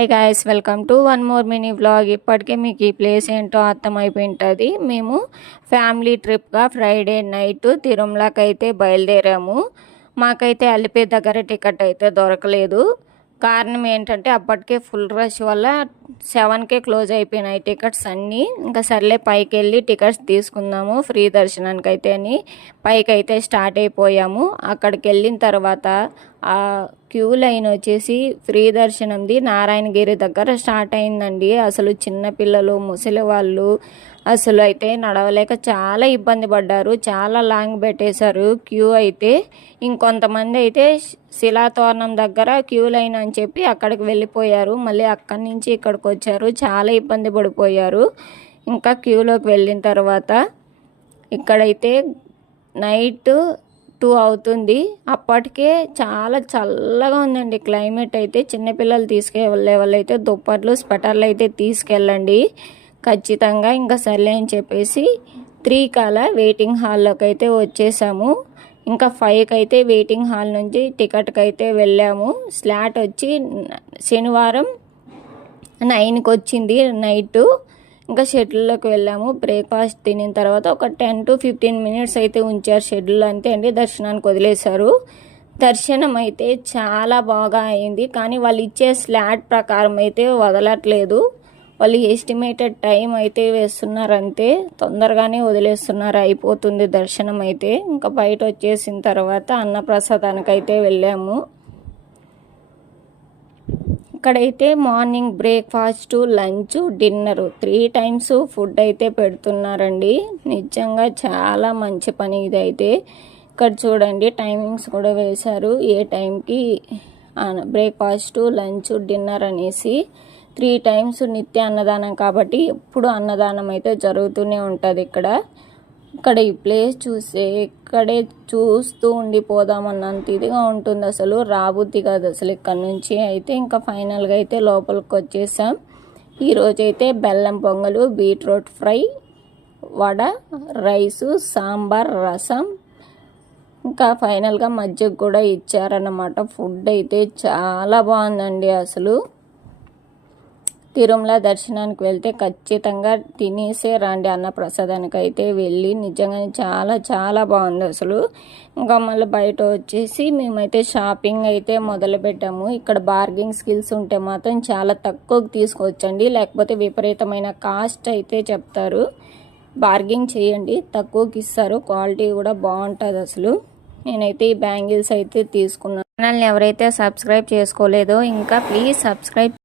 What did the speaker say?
Hi guys, welcome to one more mini vlog. ఇప్పటికే మీకు ఈ ప్లేస్ ఏంటో అర్థమైపోయి ఉంటుంది. మేము ఫ్యామిలీ ట్రిప్గా ఫ్రైడే నైట్ తిరుమలకి అయితే బయలుదేరాము. మాకైతే అలిపే దగ్గర టికెట్ అయితే దొరకలేదు. కారణం ఏంటంటే అప్పటికే ఫుల్ రష్ వల్ల 7కే క్లోజ్ అయిపోయినాయి టికెట్స్ అన్నీ. ఇంకా సర్లే పైకి వెళ్ళి టికెట్స్ తీసుకుందాము ఫ్రీ దర్శనానికి అయితే అని పైకి అయితే స్టార్ట్ అయిపోయాము. అక్కడికి వెళ్ళిన తర్వాత ఆ క్యూ లైన్ వచ్చేసి ఫ్రీ దర్శనంది నారాయణగిరి దగ్గర స్టార్ట్ అయిందండి. అసలు చిన్నపిల్లలు ముసలి వాళ్ళు అసలు అయితే నడవలేక చాలా ఇబ్బంది పడ్డారు. చాలా లాంగ్ పెట్టేశారు క్యూ అయితే. ఇంకొంతమంది అయితే శిలాతోరణం దగ్గర క్యూ లైన్ అని చెప్పి అక్కడికి వెళ్ళిపోయారు. మళ్ళీ అక్కడి నుంచి ఇక్కడికి వచ్చారు. చాలా ఇబ్బంది పడిపోయారు. ఇంకా క్యూలోకి వెళ్ళిన తర్వాత ఇక్కడైతే నైట్ 2 అవుతుంది. అప్పటికే చాలా చల్లగా ఉందండి క్లైమేట్ అయితే. చిన్నపిల్లలు తీసుకెళ్ళే వాళ్ళు అయితే దుప్పట్లు స్వెటర్లు అయితే తీసుకెళ్ళండి ఖచ్చితంగా. ఇంకా సర్లే అని చెప్పేసి 3 కాల వెయిటింగ్ హాల్లోకి అయితే వచ్చేసాము. ఇంకా 5కి అయితే వెయిటింగ్ హాల్ నుంచి టికెట్కి అయితే వెళ్ళాము. స్లాట్ వచ్చి శనివారం 9కి వచ్చింది నైటు. ఇంకా షెడ్యూల్లోకి వెళ్ళాము. బ్రేక్ఫాస్ట్ తినిన తర్వాత ఒక 10 to 15 మినిట్స్ అయితే ఉంచారు షెడ్యూల్, అంతే అండి. దర్శనానికి వదిలేశారు. దర్శనం అయితే చాలా బాగా అయింది. కానీ వాళ్ళు ఇచ్చే స్లాట్ ప్రకారం అయితే వదలట్లేదు. వాళ్ళు ఎస్టిమేటెడ్ టైం అయితే వేస్తున్నారు అంతే. తొందరగానే వదిలేస్తున్నారు, అయిపోతుంది దర్శనం అయితే. ఇంకా బయట వచ్చేసిన తర్వాత అన్నప్రసాదానికి అయితే వెళ్ళాము. ఇక్కడైతే morning breakfast, lunch, dinner 3 times food అయితే పెడుతున్నారండి. నిజంగా చాలా మంచి పని ఇదైతే. ఇక్కడ చూడండి టైమింగ్స్ కూడా వేశారు, ఏ టైంకి బ్రేక్ఫాస్ట్, లంచ్, డిన్నర్ అనేసి. 3 టైమ్స్ నిత్య అన్నదానం కాబట్టి ఎప్పుడు అన్నదానం అయితే జరుగుతూనే ఉంటుంది ఇక్కడ. ఈ ప్లేస్ చూస్తే ఇక్కడే చూస్తూ ఉండిపోదామన్నంత ఇదిగా ఉంటుంది. అసలు రాబుద్ది కాదు అసలు ఇక్కడ నుంచి అయితే. ఇంకా ఫైనల్గా అయితే లోపలికి వచ్చేసాం. ఈరోజైతే బెల్లం pongal, beetroot fry, vada, rice, sambar, రసం, ఇంకా ఫైనల్గా మజ్జిగ కూడా ఇచ్చారన్నమాట. ఫుడ్ అయితే చాలా బాగుందండి అసలు. తిరుమల దర్శనానికి వెళ్తే ఖచ్చితంగా తినేసే రండి అన్నప్రసాదానికి అయితే వెళ్ళి. నిజంగానే చాలా చాలా బాగుంది అసలు. ఇంకా మళ్ళీ బయట వచ్చేసి మేమైతే షాపింగ్ అయితే మొదలు పెట్టాము. ఇక్కడ బార్గెనింగ్ స్కిల్స్ ఉంటే మాత్రం చాలా తక్కువకి తీసుకొచ్చండి, లేకపోతే విపరీతమైన కాస్ట్ అయితే చెప్తారు. బార్గెనింగ్ చేయండి, తక్కువకి ఇస్తారు, క్వాలిటీ కూడా బాగుంటుంది అసలు. నేనైతే ఈ బ్యాంగిల్స్ అయితే తీసుకున్నాను. ఛానల్ని ఎవరైతే సబ్స్క్రైబ్ చేసుకోలేదో ఇంకా ప్లీజ్ సబ్స్క్రైబ్